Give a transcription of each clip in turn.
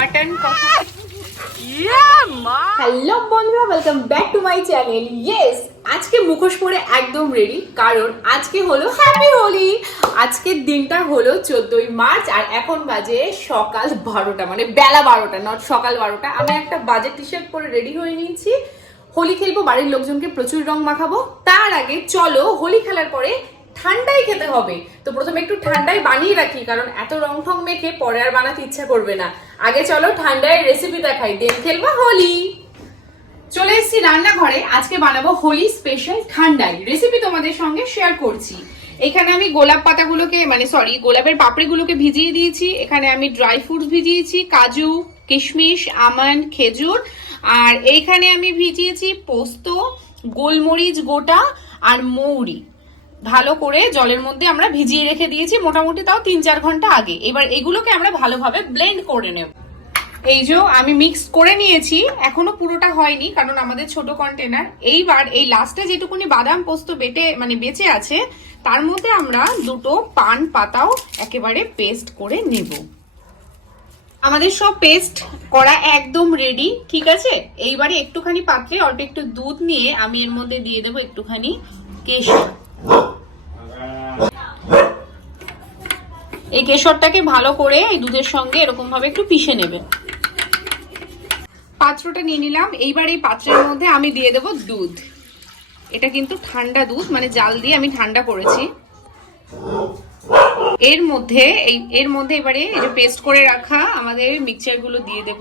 Mutton কষা। Hello বন্ধুরা, welcome back to my channel. Yes, আজকে মুখোশ পরে একদম রেডি, কারণ আজকে হলো হ্যাপি হোলি। আজকের দিনটা হলো 14ই মার্চ আর এখন বাজে সকাল 12টা, মানে বেলা 12টা, নট সকাল 12টা। আমি একটা বাজে টি শার্ট পরে রেডি হয়ে নিয়েছি। হোলি খেলবো, বাড়ির লোকজনকে প্রচুর রং মাখাবো। তার আগে চলো হোলি খেলার পরে ঠান্ডাই খেতে হবে। তো প্রথমে একটু ঠান্ডাই বানিয়ে রাখি, কারণ এত রং ঠং মেখে পরে আর বানাতে ইচ্ছা করবে না। আগে চলো ঠান্ডায় রেসিপি দেখাই, দেন খেলবো হোলি। চলে এসেছি রান্নাঘরে। আজকে বানাবো হোলি স্পেশাল ঠান্ডাই রেসিপি, তোমাদের সঙ্গে শেয়ার করছি। এখানে আমি গোলাপ পাতাগুলোকে গোলাপের পাপড়িগুলোকে ভিজিয়ে দিয়েছি। এখানে আমি ড্রাই ফ্রুটস ভিজিয়েছি, কাজু, কিশমিশ, আমন্ড, খেজুর। আর এইখানে আমি ভিজিয়েছি পোস্ত, গোলমরিচ গোটা আর মৌরি। ভালো করে জলের মধ্যে আমরা ভিজিয়ে রেখে দিয়েছি, মোটামুটি তাও 3-4 ঘন্টা আগে। এবার এগুলোকে আমরা ভালোভাবে ব্লেন্ড করে নেব। এই যে আমি মিক্স করে নিয়েছি, এখনো পুরোটা হয়নি কারণ আমাদের ছোট কন্টেনার। এইবার এই লাস্টে যেটুকুনি বাদাম পোস্ত বেঁচে আছে, তার মধ্যে আমরা দুটো পান পাতাও একেবারে পেস্ট করে নেব। আমাদের সব পেস্ট করা একদম রেডি, ঠিক আছে। এইবারে একটুখানি পাত্রে অল্প একটু দুধ নিয়ে আমি এর মধ্যে দিয়ে দেবো একটুখানি কেশর। এই কেশরটাকে ভালো করে এই দুধের সঙ্গে এরকম ভাবে একটু পিষে নেবেন। পাত্রটা নিয়ে নিলাম। এইবার এই পাত্রের মধ্যে আমি দিয়ে দেব দুধ। এটা কিন্তু ঠান্ডা দুধ, মানে জাল দিয়ে আমি ঠান্ডা করেছি। এর মধ্যে এবারে এই যে পেস্ট করে রাখা আমাদের মিক্সচার গুলো দিয়ে দেব।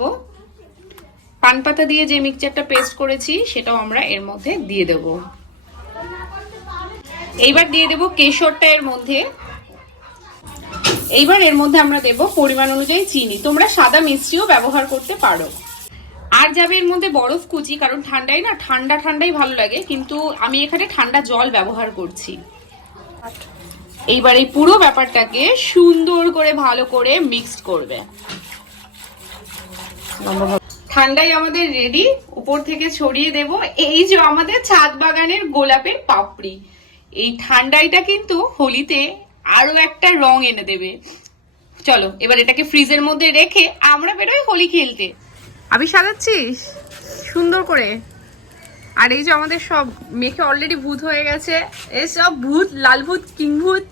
পান পাতা দিয়ে যে মিক্সচারটা পেস্ট করেছি সেটাও আমরা এর মধ্যে দিয়ে দেব। এইবার দিয়ে দেব কেশরটা এর মধ্যে। এইবার এর মধ্যে আমরা দেব পরিমাণ অনুযায়ী চিনি। তোমরা সাদা মিষ্টিও ব্যবহার করতে পারো। আর যাবে এর মধ্যে বরফ কুচি, কারণ ঠান্ডায় না ঠান্ডাই ভালো লাগে, কিন্তু আমি এখানে ঠান্ডা জল ব্যবহার করছি। এইবার এই পুরো ব্যাপারটাকে সুন্দর করে ভালো করে মিক্সড করবে। ঠান্ডাই আমাদের রেডি। উপর থেকে ছড়িয়ে দেব এই যে আমাদের ছাদ বাগানের গোলাপের পাপড়ি। এই ঠান্ডাইটা কিন্তু হোলিতে আরো একটা রং এনে দেবে। চলো এবার এটাকে ফ্রিজের মধ্যে রেখে আমরা বেরোই হোলি খেলতে। আমি সাজাচ্ছিস সুন্দর করে। আর এই যে আমাদের সব মেখে অলরেডি ভূত হয়ে গেছে। এই সব ভূত, লাল ভূত, কিং ভূত।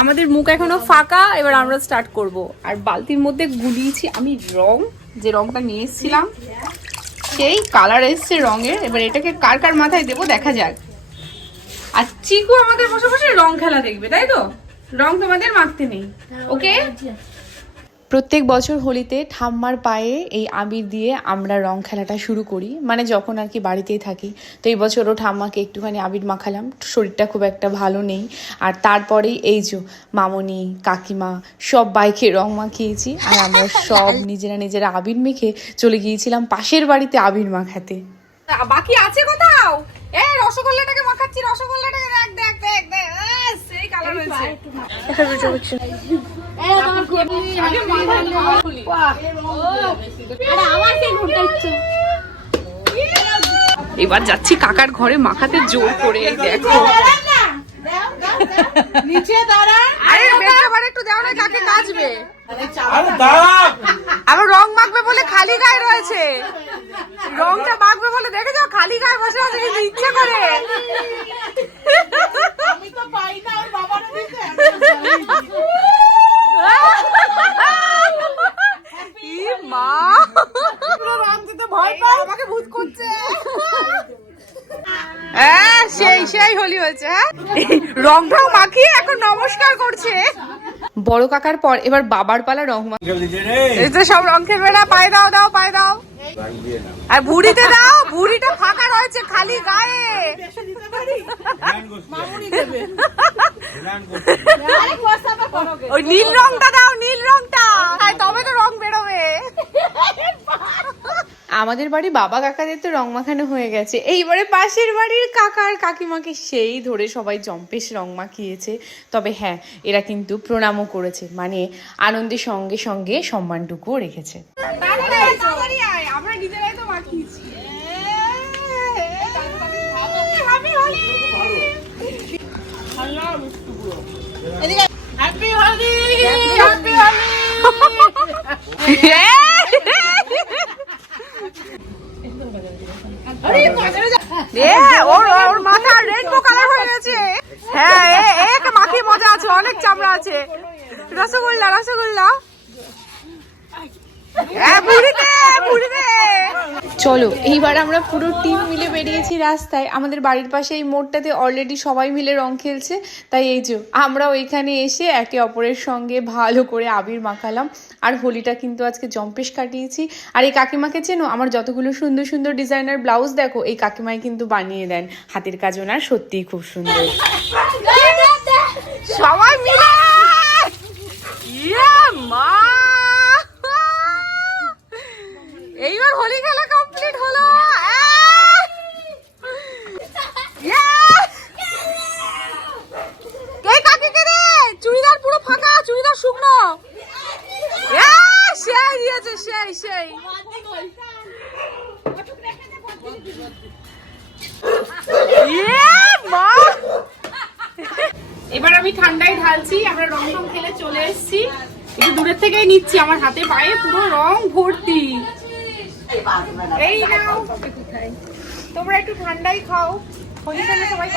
আমাদের মুখ এখনো ফাঁকা, এবার আমরা স্টার্ট করব। আর বালতির মধ্যে গুলিয়েছি আমি রং, যে রংটা নিয়ে এসেছিলাম, সেই কালার এসছে রঙের। এবার এটাকে কার কার মাথায় দেবো দেখা যাক। আর চিকু আমাদের বসে বসে রং খেলা দেখবে, তাই তো? রং তোমাদের মাখতে নেই, ওকে? প্রত্যেক বছর হোলিতে ঠাম্মার পায়ে এই আবির দিয়ে আমরা রং খেলাটা শুরু করি, মানে যখন আর কি বাড়িতেই থাকি। তো এই বছরও ঠাম্মাকে একটুখানি আবির মাখালাম, শরীরটা খুব একটা ভালো নেই। আর তারপরেই এই যে মামনি, কাকিমা সব বাইকে রং মাখিয়েছি। আর আমরা সব নিজেরা আবির মেখে চলে গিয়েছিলাম পাশের বাড়িতে আবির মাখাতে। বাকি আছে কোথাও? এই রসগোল্লাটাকে মাখাচ্ছি, রসগোল্লাটাকে দেখ সেই কালার হয়েছে। এবার যাচ্ছি কাকার ঘরে মাখাতে জোর করে। দেখো একটু দেওয়া না, কাকে কাচবে? আবার রং মাখবে বলে খালি গায়ে রয়েছে। রংটা মাখবে বলে দেখে যাও খালি গায়ে বসে আছে, কিন্তু ইচ্ছে করে। আমি তো পাই না, ওর বাবারও দিতে। মা রং দিতে ভয় পায়, আমাকে ভূত করছে। হ্যাঁ সেই হোলি হয়েছে। হ্যাঁ রং ঢং মাখিয়ে এখন নমস্কার করছে। বড় কাকার পর এবার বাবার পালা রং এই তো সব রং খেলবে না। পায়ে দাও পায়ে দাও। আর ভুড়িতে দাও, ভুড়িটা ফাঁকা রয়েছে খালি গায়ে। ওই নীল রংটা দাও, নীল রংটা, তবে তো রং বেরোবে। আমাদের বাড়ি বাবা কাকাদের তো রং মাখানো হয়ে গেছে। এইবারে পাশের বাড়ির কাকার কাকিমাকে সেই ধরে সবাই জম্পেশ রং মাখিয়েছে। তবে হ্যাঁ, এরা কিন্তু প্রণামও করেছে, মানে আনন্দের সঙ্গে সঙ্গে সম্মানটুকুও রেখেছে। আমরা নিজেরাই তো মাখিয়েছি। Happy Holi, happy Holi. রসগোল্লা রসগোল্লা। চলো এইবার আমরা পুরো টিম মিলে বেরিয়েছি রাস্তায়। আমাদের বাড়ির পাশে এই মোড়টাতে অলরেডি সবাই মিলে রং খেলছে, তাই এই যে আমরা ওইখানে এসে একে অপরের সঙ্গে ভালো করে আবির মাখালাম। আর হোলিটা কিন্তু আজকে জম্পেশ কাটিয়েছি। আর এই কাকিমাকে চেনো? আমার যতগুলো সুন্দর সুন্দর ডিজাইনার ব্লাউজ দেখো এই কাকিমাই কিন্তু বানিয়ে দেন। হাতের কাজ ওনার সত্যিই খুব সুন্দর। সবাই মিলে মা এইবার হোলি খেলা কমপ্লিট হলো। চুড়িদার পুরো ফাঁকা, চুড়িদার শুকনো। সেই দিয়েছে, সেই এবার আমি ঠান্ডায় ঢালছি। আমরা রং টং খেলে চলে এসেছি, একটু দূরের থেকেই নিচ্ছি। আমার হাতে পায়ে পুরো রং ভর্তি। এই নাও, তোমরা একটু ঠান্ডাই খাও। হোলি খেলে সবাই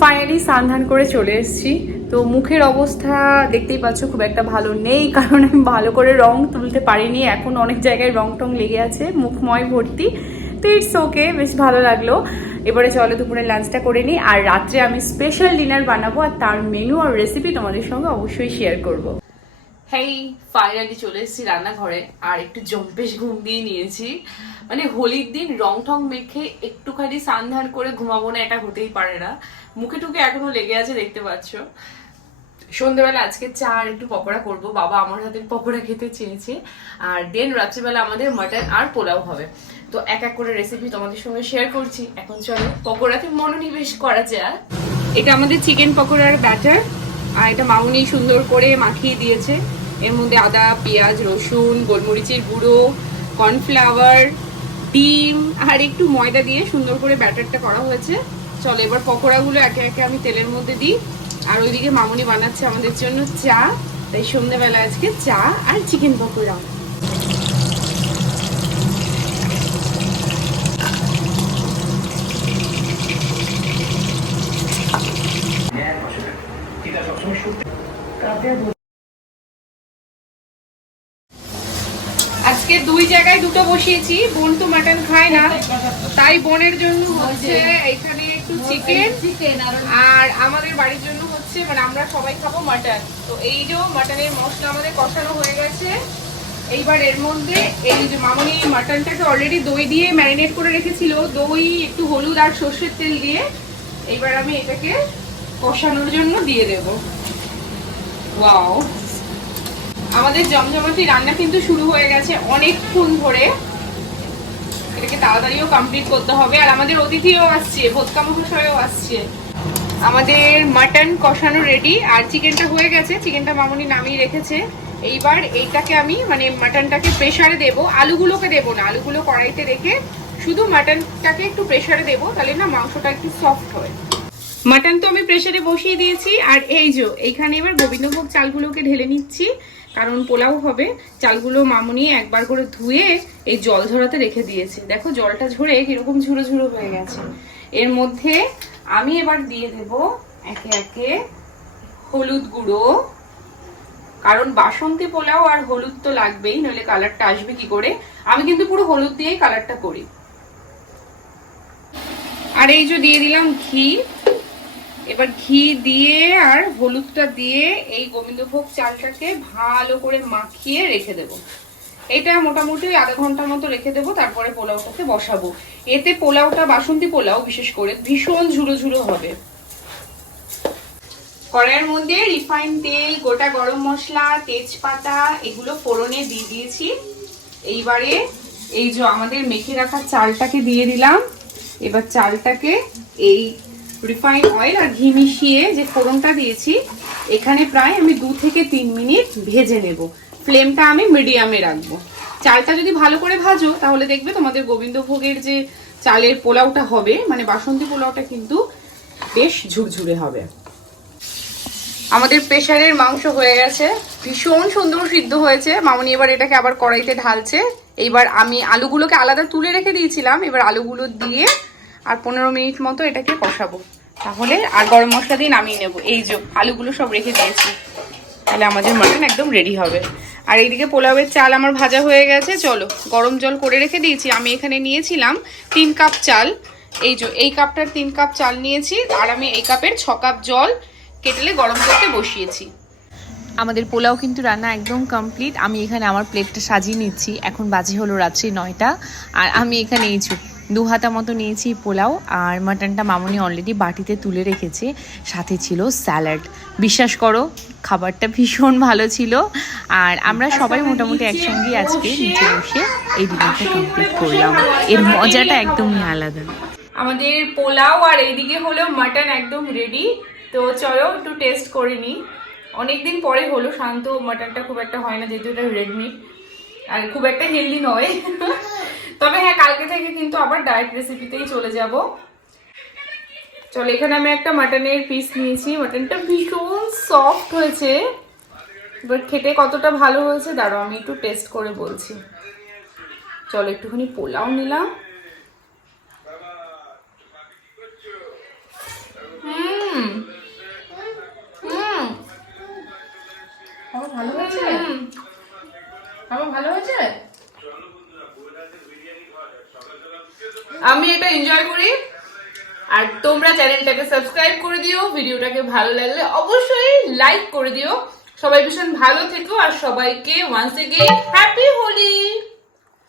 ফাইনালি স্নান করে চলে এসেছি। তো মুখের অবস্থা দেখতেই পাচ্ছ খুব একটা ভালো নেই, কারণ আমি ভালো করে রং তুলতে পারিনি। এখন অনেক জায়গায় রং টং লেগে আছে, মুখময় ভর্তি। তো ইটস ওকে, বেশ ভালো লাগলো। এবারে চলো দুপুরে লাঞ্চটা করে নিই, আর রাত্রে আমি স্পেশাল ডিনার বানাবো, আর তার মেনু আর রেসিপি তোমাদের সঙ্গে অবশ্যই শেয়ার করবো। হেই, ফাইনালি চলে এসেছি রান্নাঘরে, আর একটু জম্পেশ ঘুম দিয়ে নিয়েছি। মানে হোলির দিন রং টং মেখে একটুখানি স্নান করে ঘুমাবো না, এটা হতেই পারে না। মুখে টুকে এখনো লেগে আছে, দেখতে পাচ্ছ। সন্ধ্যেবেলা আজকে চা আর একটু পকোড়া করবো, বাবা আমার হাতের পকোড়া খেতে চেয়েছে। আর দেন রাত্রিবেলা আমাদের মাটন আর পোলাও হবে। তো এক এক করে রেসিপি তোমাদের সঙ্গে শেয়ার করছি। এখন চলো পকোড়াতে মনোনিবেশ করা যায়। এটা আমাদের চিকেন পকোড়ার ব্যাটার, আর এটা মাউনি সুন্দর করে মাখিয়ে দিয়েছে। এর মধ্যে আদা, পেঁয়াজ, রসুন, গোলমরিচের গুঁড়ো, কর্নফ্লাওয়ার, ডিম আর একটু ময়দা দিয়ে সুন্দর করে ব্যাটারটা করা হয়েছে। চলো এবার পকোড়াগুলো একে একে আমি তেলের মধ্যে দিই। আর ওইদিকে মামুনি বানাচ্ছে আমাদের জন্য চা, তাই সন্ধ্যাবেলা আজকে চা আর চিকেন পকোড়া। আজকে দুই জায়গায় দুটো বসিয়েছি। বোন তো মাটন খায় না, তাই বোনের জন্য হচ্ছে এখানে একটু চিকেন, আর আমাদের বাড়ির জন্য হচ্ছে মানে আমরা সবাই খাবো মাটন। তো এই যে মাটনের মশলা আমাদের কষানো হয়ে গেছে। এইবার এর মধ্যে এই যে মামনি মাটনটাকে অলরেডি দই দিয়ে ম্যারিনেট করে রেখেছিল, দই একটু হলুদ আর সর্ষের তেল দিয়ে। এইবার আমি এটাকে কষানোর জন্য দিয়ে দেব। ওয়াও, আমাদের জমজমাটি রান্না কিন্তু শুরু হয়ে গেছে অনেকক্ষণ ধরে। এটাকে তাড়াতাড়িও কমপ্লিট করতে হবে। আর আমাদের অতিথিও আসছে, ভোদকা মহাশয়ও আসছে। আমাদের মাটন কষানো রেডি, আর চিকেনটা হয়ে গেছে। চিকেনটা মামুনি নামিয়ে রেখেছে। এইবার এইটাকে আমি মানে মাটনটাকে প্রেসারে দেবো, আলুগুলোকে দেবো না। আলুগুলো কড়াইতে রেখে শুধু মাটনটাকে একটু প্রেসারে দেবো, তাহলে না মাংসটা একটু সফট হয়। মাটন তো আমি প্রেসারে বসিয়ে দিয়েছি। আর এই যে এইখানে এবার গোবিন্দভোগ চালগুলোকে ঢেলে নিচ্ছি, কারণ পোলাও হবে। চালগুলো মামুনি একবার করে ধুয়ে এই জল ঝরাতে রেখে দিয়েছে। দেখো জলটা ঝরে কিরকম ঝুড়ো ঝুড়ো হয়ে গেছে। এর মধ্যে আমি এবার দিয়ে দেব একে একে হলুদ গুঁড়ো, কারণ বাসন্তী পোলাও আর হলুদ তো লাগবেই, নইলে কালারটা আসবে কি করে। আমি কিন্তু পুরো হলুদ দিয়েই কালারটা করি। আর এই যে দিয়ে দিলাম ঘি। এবার ঘি দিয়ে আর হলুদটা দিয়ে এই গোবিন্দভোগ চালটাকে ভালো করে মাখিয়ে রেখে দেব। এটা মোটামুটি আধা ঘন্টার মতো রেখে দেবো, তারপরে পোলাওটাকে বসাবো। এতে পোলাওটা, বাসন্তী পোলাও বিশেষ করে, ভীষণ ঝুড়ো ঝুড়ো হবে। কড়াইয়ের মধ্যে রিফাইন তেল, গোটা গরম মশলা, তেজপাতা এগুলো ফোড়নে দিয়ে দিয়েছি। এইবারে এই যে আমাদের মেখে রাখা চালটাকে দিয়ে দিলাম। এবার চালটাকে এই রিফাইন অয়েল আর ঘি মিশিয়ে যে ফোড়নটা দিয়েছি, এখানে প্রায় আমি 2 থেকে 3 মিনিট ভেজে নেব। ফ্লেমটা আমি মিডিয়ামে রাখবো। চালটা যদি ভালো করে ভাজো তাহলে দেখবে তোমাদের গোবিন্দভোগের যে চালের পোলাওটা হবে, মানে বাসন্তী পোলাওটা কিন্তু বেশ ঝুরঝুরে হবে। আমাদের প্রেসারের মাংস হয়ে গেছে, ভীষণ সুন্দর সিদ্ধ হয়েছে। মামনি এবার এটাকে আবার কড়াইতে ঢালছে। এইবার আমি আলুগুলোকে আলাদা তুলে রেখে দিয়েছিলাম, এবার আলুগুলো দিয়ে আর 15 মিনিট মতো এটাকে কষাবো, তাহলে আর গরম মশলা দিয়ে নামিয়ে নেবো। এই যে আলুগুলো সব রেখে দিয়েছি, তাহলে আমাদের মাটন একদম রেডি হবে। আর এইদিকে পোলাওয়ের চাল আমার ভাজা হয়ে গেছে। চলো, গরম জল করে রেখে দিয়েছি। আমি এখানে নিয়েছিলাম 3 কাপ চাল। এই যে এই কাপটার 3 কাপ চাল নিয়েছি, আর আমি এই কাপের 6 কাপ জল কেটেলে গরম করতে বসিয়েছি। আমাদের পোলাও কিন্তু রান্না একদম কমপ্লিট। আমি এখানে আমার প্লেটটা সাজিয়ে নিচ্ছি। এখন বাজে হলো রাত্রি 9টা, আর আমি এখানে এই 2 হাতা মতো নিয়েছি পোলাও, আর মাটনটা মামনি অলরেডি বাটিতে তুলে রেখেছে। সাথে ছিল স্যালাড। বিশ্বাস করো খাবারটা ভীষণ ভালো ছিল, আর আমরা সবাই মোটামুটি একসঙ্গে আজকে নিচে বসে এই ডিনারটা কমপ্লিট করলাম। এর মজাটা একদমই আলাদা। আমাদের পোলাও আর এইদিকে হলো মাটন একদম রেডি। তো চলো একটু টেস্ট করে নিই। অনেকদিন পরে হলো, শান্ত মাটনটা খুব একটা হয় না যেহেতু এটা রেড মিট, আর খুব একটা হেলদি নয়। তবে হ্যাঁ, কালকে থেকে কিন্তু আবার ডায়েট রেসিপিতেই চলে যাব। চলো, এখানে আমি একটা মাটনের পিস নিয়েছি। মাটনটা ভীষণ সফট হয়েছে, এবার খেতে কতটা ভালো হয়েছে দাঁড়াও আমি একটু টেস্ট করে বলছি। চলো, একটুখানি পোলাও নিলাম। ভালো হয়েছে, ভালো হয়েছে। আমি এটা এনজয় করি। আর তোমরা চ্যানেলটাকে সাবস্ক্রাইব করে দিও, ভিডিওটাকে ভালো লাগলে অবশ্যই লাইক করে দিও। সবাই ভীষণ ভালো থেকো, আর সবাইকে ওয়ান্স এগেইন হ্যাপি হোলি।